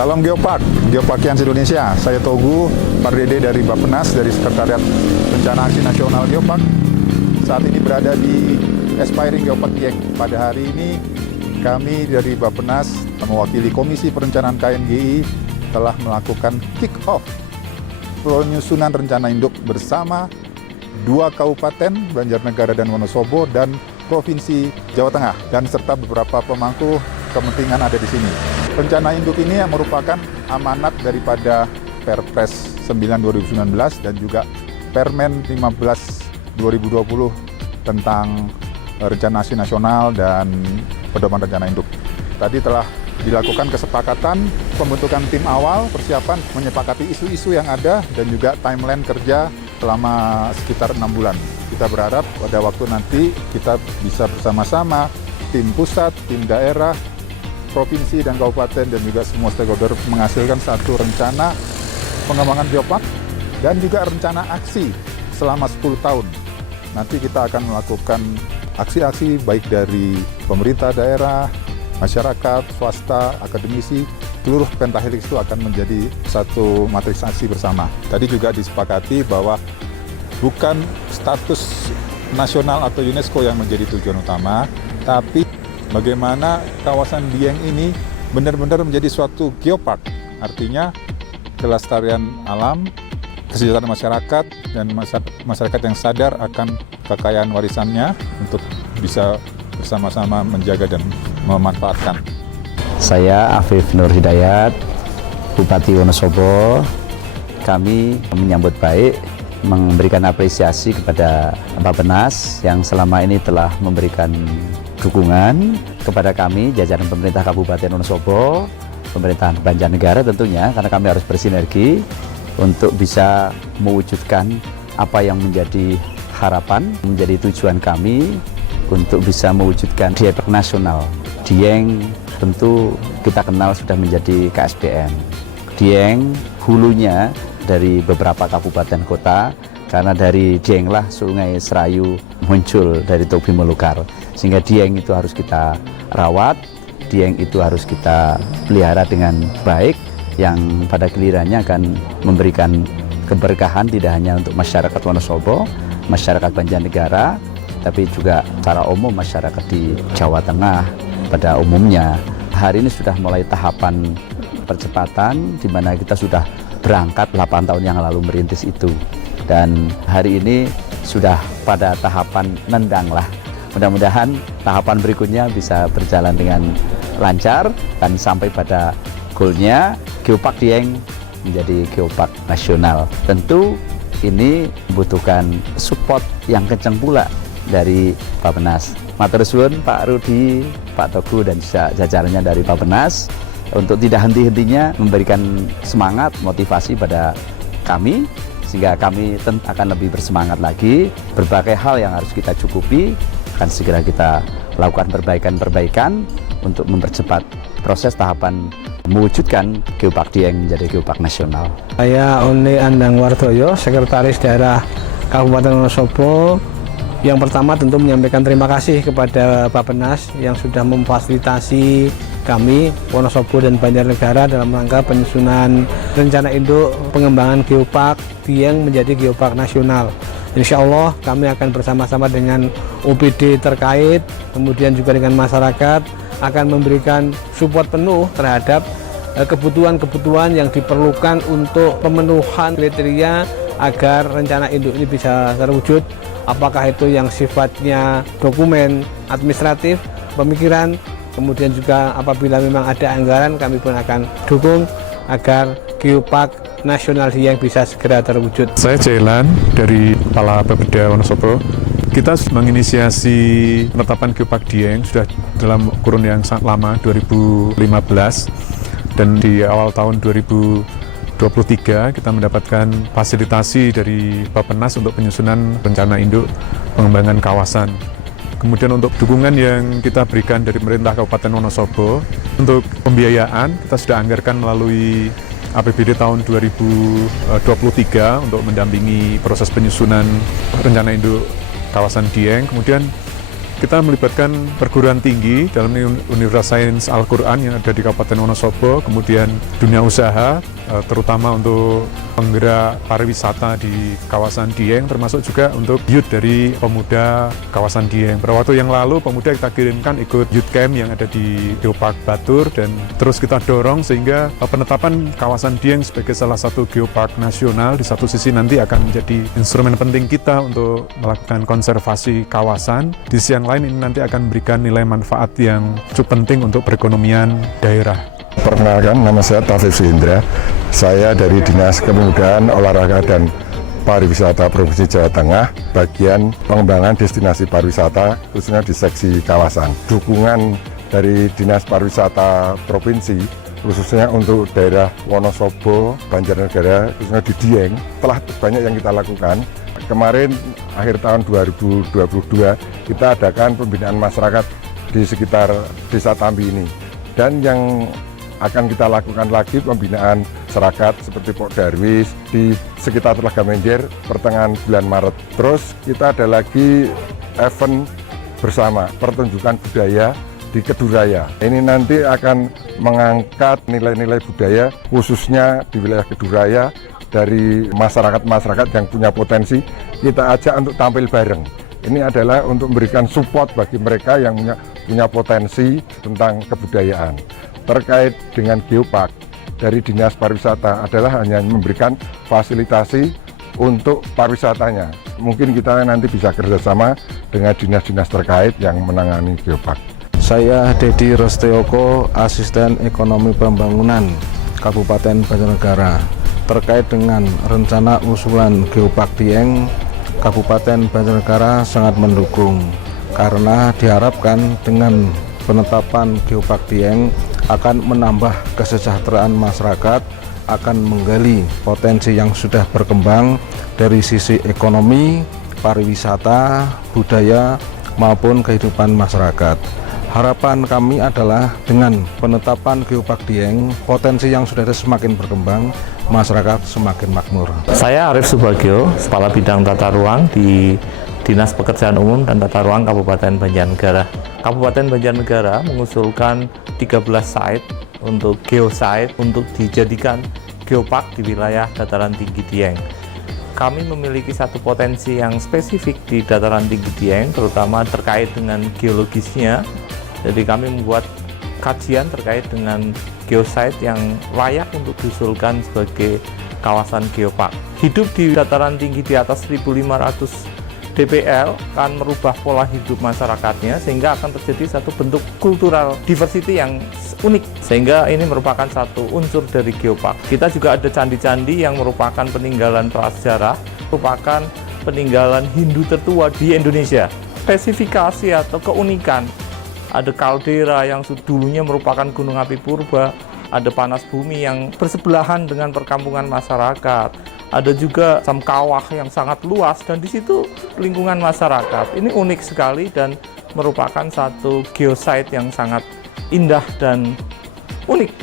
Salam Geopark, Geoparkians Indonesia. Saya Togu Pardede dari Bappenas, dari Sekretariat Rencana Aksi Nasional Geopark. Saat ini berada di Aspiring Geopark Dieng. Pada hari ini kami dari Bappenas mewakili Komisi Perencanaan KNGI telah melakukan kick-off penyusunan rencana induk bersama 2 kabupaten, Banjarnegara dan Wonosobo, dan Provinsi Jawa Tengah, dan serta beberapa pemangku kepentingan ada di sini. Rencana induk ini yang merupakan amanat daripada Perpres 9/2019 dan juga Permen 15/2020 tentang Rencana Aksi Nasional dan Pedoman Rencana Induk. Tadi telah dilakukan kesepakatan pembentukan tim awal, persiapan menyepakati isu-isu yang ada dan juga timeline kerja selama sekitar 6 bulan. Kita berharap pada waktu nanti kita bisa bersama-sama, tim pusat, tim daerah, provinsi dan kabupaten dan juga semua stakeholder menghasilkan satu rencana pengembangan geopark dan juga rencana aksi selama 10 tahun. Nanti kita akan melakukan aksi-aksi baik dari pemerintah daerah, masyarakat, swasta, akademisi, seluruh pentahelix itu akan menjadi satu matriks aksi bersama. Tadi juga disepakati bahwa bukan status nasional atau UNESCO yang menjadi tujuan utama, tapi bagaimana kawasan Dieng ini benar-benar menjadi suatu geopark. Artinya kelestarian alam, kesejahteraan masyarakat, dan masyarakat yang sadar akan kekayaan warisannya untuk bisa bersama-sama menjaga dan memanfaatkan. Saya Afif Nur Hidayat, Bupati Wonosobo. Kami menyambut baik, memberikan apresiasi kepada Bappenas yang selama ini telah memberikan dukungan kepada kami, jajaran pemerintah Kabupaten Wonosobo, pemerintahan Banjarnegara tentunya, karena kami harus bersinergi untuk bisa mewujudkan apa yang menjadi harapan, menjadi tujuan kami untuk bisa mewujudkan geopark nasional. Dieng tentu kita kenal sudah menjadi KSBM. Dieng hulunya dari beberapa kabupaten kota, karena dari Dieng lah Sungai Serayu muncul dari Tobi Melukar. Sehingga Dieng itu harus kita rawat, Dieng itu harus kita pelihara dengan baik, yang pada gilirannya akan memberikan keberkahan tidak hanya untuk masyarakat Wonosobo, masyarakat Banjarnegara, tapi juga secara umum masyarakat di Jawa Tengah pada umumnya. Hari ini sudah mulai tahapan percepatan, di mana kita sudah berangkat 8 tahun yang lalu merintis itu. Dan hari ini sudah pada tahapan nendang lah. Mudah-mudahan tahapan berikutnya bisa berjalan dengan lancar dan sampai pada goalnya Geopark Dieng menjadi geopark nasional. Tentu ini membutuhkan support yang kencang pula dari Bappenas. Matur suwun Pak Rudi, Pak Togu dan jajarannya dari Bappenas untuk tidak henti-hentinya memberikan semangat, motivasi pada kami, sehingga kami akan lebih bersemangat lagi. Berbagai hal yang harus kita cukupi, akan segera kita lakukan perbaikan-perbaikan untuk mempercepat proses tahapan mewujudkan Geopark Dieng menjadi geopark nasional. Saya Oni Andang Wardoyo, Sekretaris Daerah Kabupaten Wonosobo. Yang pertama tentu menyampaikan terima kasih kepada Bappenas yang sudah memfasilitasi kami, Wonosobo dan Banjarnegara, dalam rangka penyusunan rencana induk pengembangan geopark Dieng menjadi geopark nasional. Insya Allah kami akan bersama-sama dengan OPD terkait, kemudian juga dengan masyarakat, akan memberikan support penuh terhadap kebutuhan-kebutuhan yang diperlukan untuk pemenuhan kriteria agar rencana induk ini bisa terwujud. Apakah itu yang sifatnya dokumen, administratif, pemikiran, kemudian juga apabila memang ada anggaran, kami pun akan dukung agar geopark nasional Dieng bisa segera terwujud. Saya Jailan dari Kepala Bapeda Wonosobo. Kita menginisiasi penetapan Geopark Dieng sudah dalam kurun yang sangat lama, 2015, dan di awal tahun 2023 kita mendapatkan fasilitasi dari Bappenas untuk penyusunan rencana induk pengembangan kawasan. Kemudian untuk dukungan yang kita berikan dari pemerintah Kabupaten Wonosobo, untuk pembiayaan kita sudah anggarkan melalui APBD tahun 2023 untuk mendampingi proses penyusunan rencana induk kawasan Dieng. Kemudian kita melibatkan perguruan tinggi dalam Universitas Sains Al-Quran yang ada di Kabupaten Wonosobo, kemudian dunia usaha, terutama untuk penggerak pariwisata di kawasan Dieng, termasuk juga untuk youth dari pemuda kawasan Dieng. Beberapa waktu yang lalu pemuda kita kirimkan ikut youth camp yang ada di Geopark Batur, dan terus kita dorong sehingga penetapan kawasan Dieng sebagai salah satu geopark nasional di satu sisi nanti akan menjadi instrumen penting kita untuk melakukan konservasi kawasan. Di sisi yang lain ini nanti akan memberikan nilai manfaat yang cukup penting untuk perekonomian daerah. Perkenalkan, nama saya Taufik Suhindra. Saya dari Dinas Kepemudaan, Olahraga dan Pariwisata Provinsi Jawa Tengah, bagian pengembangan destinasi pariwisata khususnya di seksi kawasan. Dukungan dari Dinas Pariwisata Provinsi khususnya untuk daerah Wonosobo, Banjarnegara, khususnya di Dieng, telah banyak yang kita lakukan. Kemarin akhir tahun 2022 kita adakan pembinaan masyarakat di sekitar Desa Tambi ini, dan yang akan kita lakukan lagi pembinaan masyarakat seperti Pok Darwis di sekitar Telaga Menjer pertengahan bulan Maret. Terus kita ada lagi event bersama pertunjukan budaya di Keduraya. Ini nanti akan mengangkat nilai-nilai budaya khususnya di wilayah Keduraya dari masyarakat-masyarakat yang punya potensi, kita ajak untuk tampil bareng. Ini adalah untuk memberikan support bagi mereka yang punya potensi tentang kebudayaan. Terkait dengan geopark, dari Dinas Pariwisata adalah hanya memberikan fasilitasi untuk pariwisatanya. Mungkin kita nanti bisa kerjasama dengan dinas-dinas terkait yang menangani geopark. Saya Dedi Rosteoko, Asisten Ekonomi Pembangunan Kabupaten Banjarnegara. Terkait dengan rencana usulan Geopark Dieng, Kabupaten Banjarnegara sangat mendukung karena diharapkan dengan penetapan Geopark Dieng akan menambah kesejahteraan masyarakat, akan menggali potensi yang sudah berkembang dari sisi ekonomi, pariwisata, budaya maupun kehidupan masyarakat. Harapan kami adalah dengan penetapan Geopark Dieng, potensi yang sudah ada semakin berkembang, masyarakat semakin makmur. Saya Arif Subagio, Kepala Bidang Tata Ruang di Dinas Pekerjaan Umum dan Tata Ruang Kabupaten Banjarnegara. Kabupaten Banjarnegara mengusulkan 13 site untuk geosite untuk dijadikan geopark di wilayah dataran tinggi Dieng. Kami memiliki satu potensi yang spesifik di dataran tinggi Dieng, terutama terkait dengan geologisnya. Jadi kami membuat kajian terkait dengan geosite yang layak untuk diusulkan sebagai kawasan geopark. Hidup di dataran tinggi di atas 1.500 DPL akan merubah pola hidup masyarakatnya, sehingga akan terjadi satu bentuk cultural diversity yang unik, sehingga ini merupakan satu unsur dari geopark. Kita juga ada candi-candi yang merupakan peninggalan prasejarah, merupakan peninggalan Hindu tertua di Indonesia. Spesifikasi atau keunikan, ada kaldera yang dulunya merupakan gunung api purba, ada panas bumi yang bersebelahan dengan perkampungan masyarakat, ada juga kawah yang sangat luas, dan di situ lingkungan masyarakat. Ini unik sekali dan merupakan satu geosite yang sangat indah dan unik.